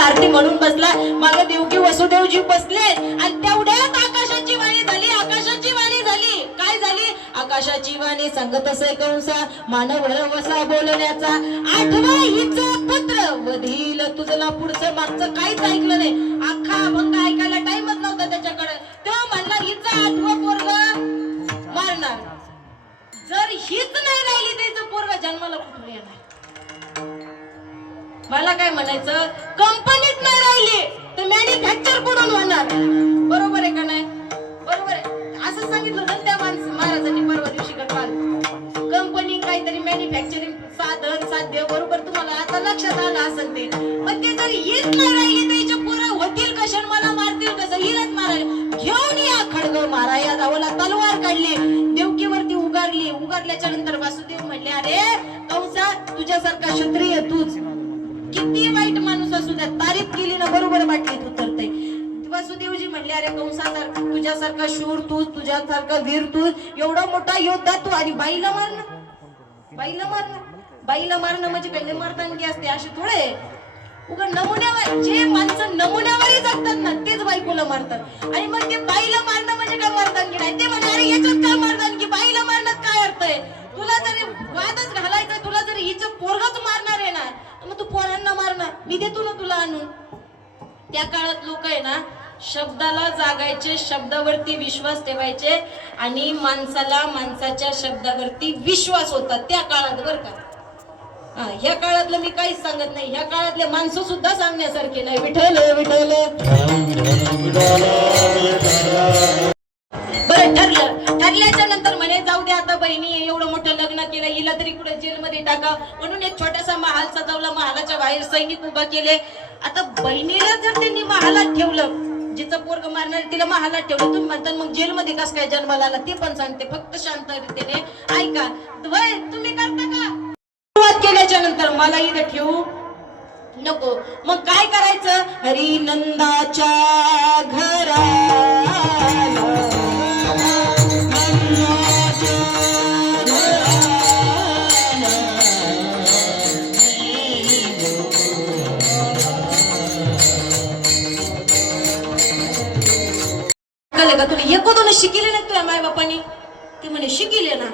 सारथी म्हणून बसला, मागे देवकी वसुदेवजी बसले आणि तेवढ्यात आकाशाची वाणी झाली, आकाशाची वाणी झाली. काय झाली? आकाशाची वाणी सांगत असे कंसा, मानव वसा बोलण्याचा, आठवा हिचा पुत्र वधील तुझला. पुढचं मागचं काहीच ऐकलं नाही, अख्खा अभंग ऐकायला टाइमच नव्हता त्याच्याकडे. तो म्हणला हिचा आठवं पोरग मारणार. जर हीच नाही राहिली त्याचं पोरग जन्माला कुठून येणार? मला काय म्हणायचं, कंपनीत नाही राहिली तर मॅन्युफॅक्चर कुठून होणार? बरोबर आहे का नाही? बरोबर आहे. असं सांगितलं ना त्या महाराजांनी परवा दिवशी काल, कंपनी काहीतरी मॅन्युफॅक्चरिंग साधन साध्य. बरोबर, तुम्हाला आता लक्षात आलं असेल ते. पण ते जर हीच नाही राहिली त्याच्या पोरं होतील कशा, मला मारतील कसं? हिलाच मारायला घेऊन या खडग माराया जावला, तलवार काढली, देवकीवरती उगारली. उगारल्याच्या नंतर वासुदेव म्हणले, अरे कंसा, तुझ्यासारखा क्षत्रिय तूच, किती वाईट माणूस असू द्या, तारीफ केली ना बरोबर वाटली तू तर ते. वासुदेवजी म्हणले, अरे कंसासारखा, तुझ्यासारखा शूर तू, तुझ्यासारखा वीर तू, एवढा मोठा योद्धा तू, आणि बाईला मारणं, बाईला मारणं, बाईला मारणं म्हणजे काही मर्दानगी असते असे थोडे. उगा नमुन्यावर, जे माणसं नमुन्यावरही जगतात ना तेच बायकोला मारतात. आणि मग ते बाईला मारणं म्हणजे काय मर्दानगी नाही. ते म्हणजे अरे याच्यात काय मर्दानगी, बाईला मारण्यात काय अर्थ आहे? तुला जरी वादच घालायचा, तुला जरी हिचं पोरगच मारणार आहे ना, मग तू पोरांना मारणार, मी देतो ना तुला आणून. त्या काळात लोक आहे ना शब्दाला जागायचे, शब्दावरती विश्वास ठेवायचे, आणि माणसाला माणसाच्या शब्दावरती विश्वास होता त्या काळात, बर का. ह्या काळातलं मी काहीच सांगत नाही, ह्या काळातले माणसं सुद्धा सांगण्यासारखे नाही. विठ्ठल विठ्ठल. बरं, ठरल्याच्या नंतर म्हणे जाऊ दे आता, बहिणी एवढं मोठं लग्न केलं, हिला तरी कुठे जेलमध्ये टाका म्हणून एक छोटासा महाल सजवला, महालाच्या बाहेर सैनिक उभा केले. आता बहिणीला जर त्यांनी महालात ठेवलं, जिचं पोरग मारणार तिला महालात ठेवलं, तुम्ही म्हणता मग जेलमध्ये कस काय जन्माला आला? ते पण सांगते, फक्त शांततेने ऐका. तुम्ही करता का? सुरुवात केल्याच्या नंतर मला इथे ठेवू नको, मग काय करायचं? हरी नंदाच्या घरा का तुला एकोदून शिकले नाही तुझ्या माय बापानी? ते म्हणे शिकले ना,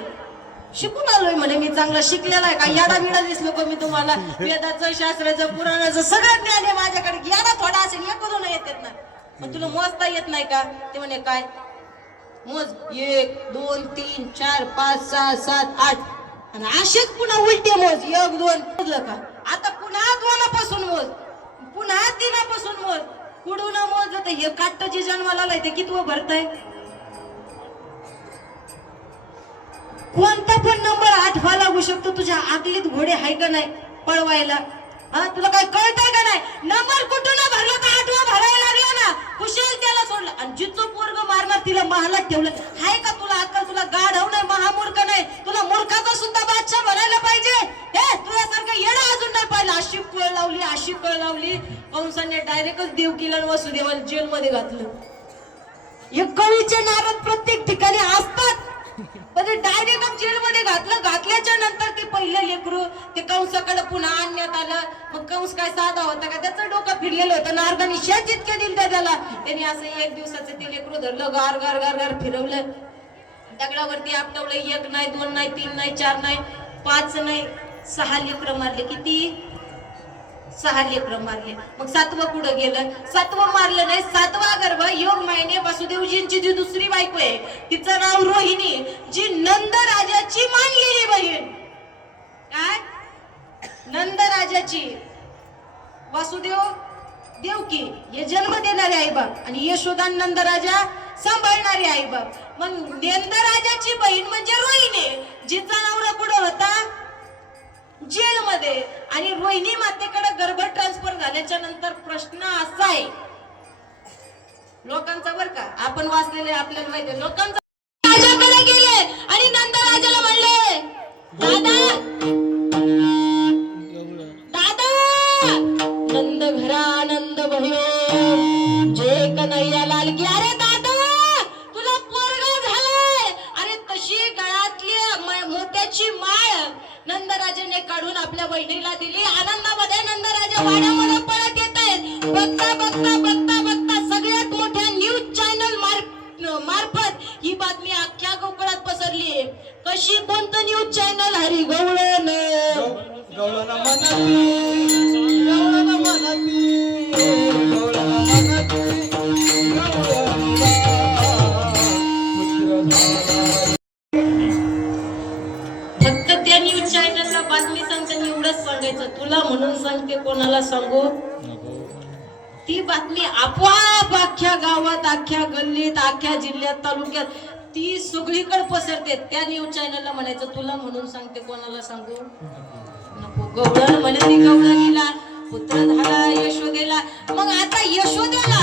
शिकून आलोय म्हणे मी, चांगला शिकलेला आहे का? याडा बिडा दिसलो का मी तुम्हाला? वेदाचं, शास्त्राचं, पुराणाचं सगळं ज्ञान आहे माझ्याकडे. याडा थोडा असेल, एकोदून येतात ना, मग तुला मोजता येत नाही का? ते म्हणे काय मोज, 1 2 3 4 5 6 7 8, आणि असेच पुन्हा उलटे मोज, 1 2 मोजलं का? आता पुन्हा 2पासून मोज, पुन्हा 3पासून मोज, कुठून मोजलं तर हे काट्ट जे जन्माला आलंय ते कितवं भरतय? कोणता पण नंबर आठवा लागू शकतो. तुझ्या आकलीत घोडे आहे का नाही पळवायला? तुला काय कळतंय का नाही? नंबर कुठून भरला तर 8वा भरायला लागला ना, कुशल त्याला सोडलं, आणि जिचं पोरग मारणार तिला महालात ठेवलं. हाय का तुला अक्कल? तुला गाढव नाही, महामूर्ख नाही, तुला मूर्खाचा सुद्धा बादशाह बनायला पाहिजे. हे तुझ्यासारखं येणं अजून नाही पाहिलं. अशी कळ लावली, अशी कळ लावली, कंसाने डायरेक्टच देवकीला वसुदेवाला जेलमध्ये घातलं. हे कवीचे नारद प्रत्येक ठिकाणी असतात, डायरेक्ट जेलमध्ये घातलं. घातल्याच्या नंतर ते पहिलं लेकरू ते कंसाकडे पुन्हा आणण्यात आलं. मग कंस काय साधा होता का? त्याचं डोकं फिरलेलं होतं. नारदांनी शेत इतके दिले त्याला. त्यांनी असं 1 दिवसाचं ते लेकरू धरलं, गार गार गार गार फिरवलं, दगडावरती आपटवलं. 1 नाही, 2 नाही, 3 नाही, 4 नाही, 5 नाही, 6 लेकरं मारले. किती? 6 लेकरं मारले. मग 7वं कुठं गेलं? 7वं मारलं नाही. 7वा गर्भ योग महिने वासुदेवजींची जी दुसरी बायको आहे तिचं नाव रोहिणी, जी नंद राजाची मानलेली बहीण. काय? नंद राजाची, वासुदेव देवकी हे जन्म देणारे आई बाप, आणि यशोदा नंद राजा सांभाळणारे आई बाप. मग नंद राजाची बहीण म्हणजे रोहिणी, जिचा नवरा कुठं होता? जेलमध्ये. आणि रोहिणी मातेकडे गर्भ ट्रान्सफर झाल्याच्या नंतर प्रश्न असा आहे लोकांचा, बर का, आपण वाचलेले आपल्याला माहिती, लोकांचा राजाकडे गेले आणि नंद राजाला म्हणले, दादा दादा, नंद घरा नंद भयो जे कन्हैया लाल की. अरे दादा, तुला पोरगा झालाय. अरे तशी गळ्यातली मोत्याची माळ नंदराजाने काढून आपल्या बहिणीला दिली. आनंदामध्ये नंदराजा वाड्यामध्ये पळत येत आहेत. फक्त त्या न्यूज चॅनलला बातमी सांगताना एवढंच सांगायचं, तुला म्हणून सांगते कोणाला सांगू. ती बातमी आपोआप अख्ख्या गावात, अख्ख्या गल्लीत, अख्ख्या जिल्ह्यात, तालुक्यात ती सगळीकडे पसरते. त्या न्यूज चॅनलला म्हणायचं तुला म्हणून सांगते कोणाला सांगू नको. गवळण म्हणे ती गवळणीला पुत्र झाला यशोदेला. मग आता यशोदेला